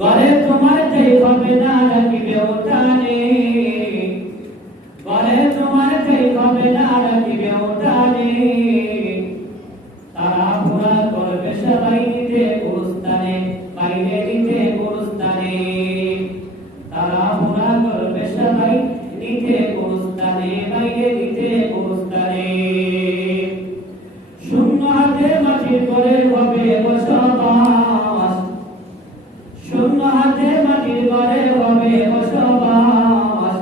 ঘরে তোমার যাই হবে না রাখিবে উঠানে, ঘরে তোমার যাই হবে না রাখিবে উঠানে, তারা পুরা করবে সবাই নিতে গুরুস্থানে, বাইরে নিতে গুরুস্থানে, তারা পুরা করবে সবাই নিতে গুরুস্থানে, বাইরে নিতে গুরুস্থানে। শূন্য হাতে মাটির ঘরে হবে বসবাস, শূন্য হাতে মাটির ঘরে হবে বসবাস,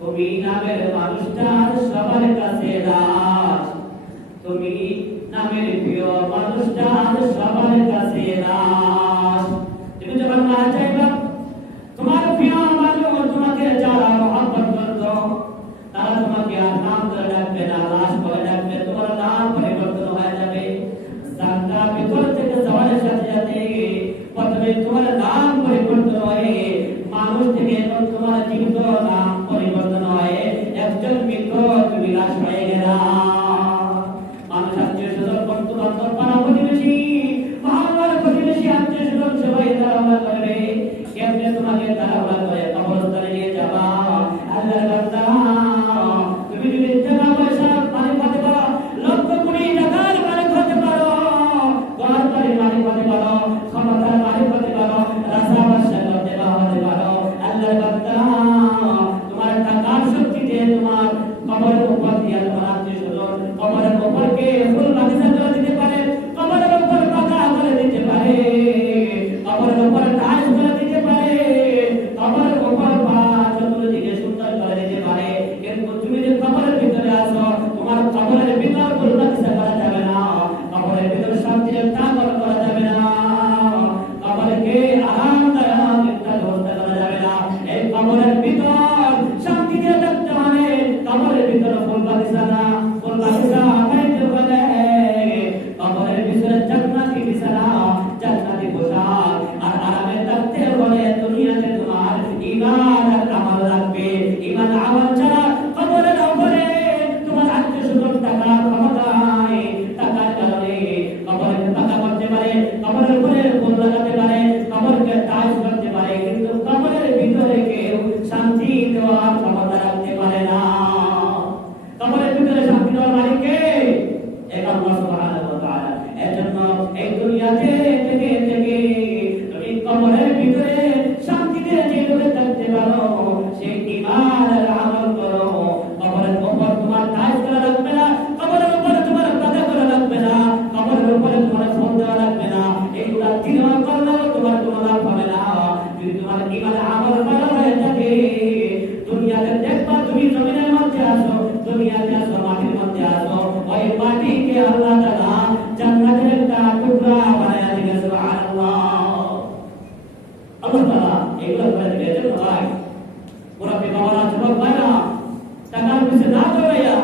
তুমি নামের মানুষটার সবার কাছে দাস, তুমি নামের প্রিয় মানুষটার সবার কাছে দাস। তুমি যখন না চাইবা তোমার প্রিয় মানুষ তোমাকে যারা মহব্বত করত তারা তোমাকে আর নাম ধরে ডাকবে না, লাশ বলে ডাকবে, তোমার নাম পরিবর্তন হয়ে যাবে। জান্নাতের ভিতর থেকে যাওয়ার সাথে সাথে প্রথমে তোমার নাম পরিবর্তন হয়ে মানুষ থেকে তোমার জীবিত নাম পরিবর্তন হয়ে একজন মৃত তুমি লাশ হয়ে গেলা। মানুষ আত্মীয় স্বজন বন্ধু বান্ধব পাড়া প্রতিবেশী মহল্লার প্রতিবেশী আত্মীয় স্বজন সবাই তাড়াহুড়া করবে, কেমনে তোমাকে তাড়াহুড়া করে কবরস্থানে নিয়ে যাবা। আল্লাহর বান্দা তুমি যদি টাকা পয়সা মালিক হতে পারো, লক্ষ কোটি টাকার মালিক হতে পারো, ঘর বাড়ির মালিক হতে পারো, ক্ষমতার মালিক হতে পারো, রাজা বাদশাহ হতে পারো, আল্লাহর বান্দা তোমার টাকার শক্তিতে তোমার কবরের উপর দিয়ে তোমার আত্মীয় স্বজন কবরের উপরকে ফুল বাগিচা করে দিতে পারে, কবরের উপর পাকা করে দিতে পারে, কবরের উপর টাইলস করে দিতে পারে, কবরের উপর পা চতুর্দিকে সুন্দর করে দিতে পারে। কিন্তু তুমি যে কবরের ভিতরে আছো, তোমার কবরের ভিতর ফুল বাগিচা করা যাবে না, কবরের ভিতর শান্তির টাকা করা যাবে না, কবরকে আরামদায়ক একটা ব্যবস্থা করা যাবে না। এই কবরের ভিতর শান্তি দিয়ে থাকতে মানে কবরের ভিতর ফুল বাগিচা না, ফুল বাগিচা পাইতে বলে কবরের ভিতরে জান্নাতি বিছানা, জান্নাতি পোশাক আর আরামে থাকতে বলে দুনিয়াতে তোমার ঈমান আর আমল লাগবে। ঈমান আমল ছাড়া কবরের উপরে তোমার আত্মীয় স্বজন টাকা ক্ষমতায় টাকার কারণে কবরকে পাকা করতে পারে, কবরের উপরে ফুল লাগাতে পারে, কবরকে টাইলস করতে পারে, কিন্তু কবরের ভিতরে কেউ শান্তি দেওয়ার ক্ষমতা রাখতে পারে না। কবরের ভিতরে শান্তি দেওয়ার মালিক কে? এক আল্লাহ সুবহানাহু ওয়া তাআলা। এজন্য এই দুনিয়াতে থেকে তুমি কবরের ভিতরে শান্তিতে যেভাবে থাকতে পারো সেই ঈমান আর আমল করো। কবরের উপর তোমার টাইলস করা লাগবে না, কবরের উপর তোমার পাতা করা লাগবে না, কবরের উপরে তোমার ফোন দেওয়া লাগবে না, এগুলা তিলওয়া করলেও তোমার কোনো লাভ হবে না। যদি তোমার ঈমান আমল ভালো হয়ে থাকে দুনিয়াতে দেখবা তুমি জমিনের মধ্যে আসো, দুনিয়াতে আসো, মাটির মধ্যে আসো, ওই মাটিকে আল্লাহ তাআলা জান্নাতের একটা টুকরা বানায়া দিবে। সুবহানাল্লাহ। আল্লাহ তাআলা এগুলো করে দিবে। এজন্য ভাই মুরাব্বি বাবারা, যুবক ভাইরা, টাকার পিছে না দৌড়াইয়া,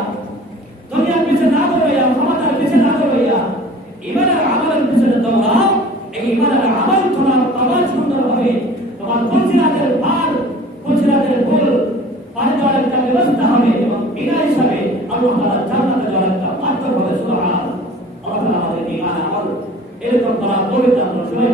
দুনিয়ার পিছে না দৌড়াইয়া, ক্ষমতার পিছে না দৌড়াইয়া ঈমানের আমলের পিছনে দৌড়াও। এই ঈমানের আমল তোমার আবার সুন্দর হবে, তোমার ফুলসিরাতের পার, ফুলসিরাতের ফুল পার দেওয়ার একটা ব্যবস্থা হবে এবং বিনা হিসাবে আল্লাহ তাআলা জান্নাতে যাওয়ার একটা মাধ্যম হবে। সুবহানাল্লাহ। আল্লাহ তাআলা আমাদের ঈমান আমল এরকম করার পবিত্র সময়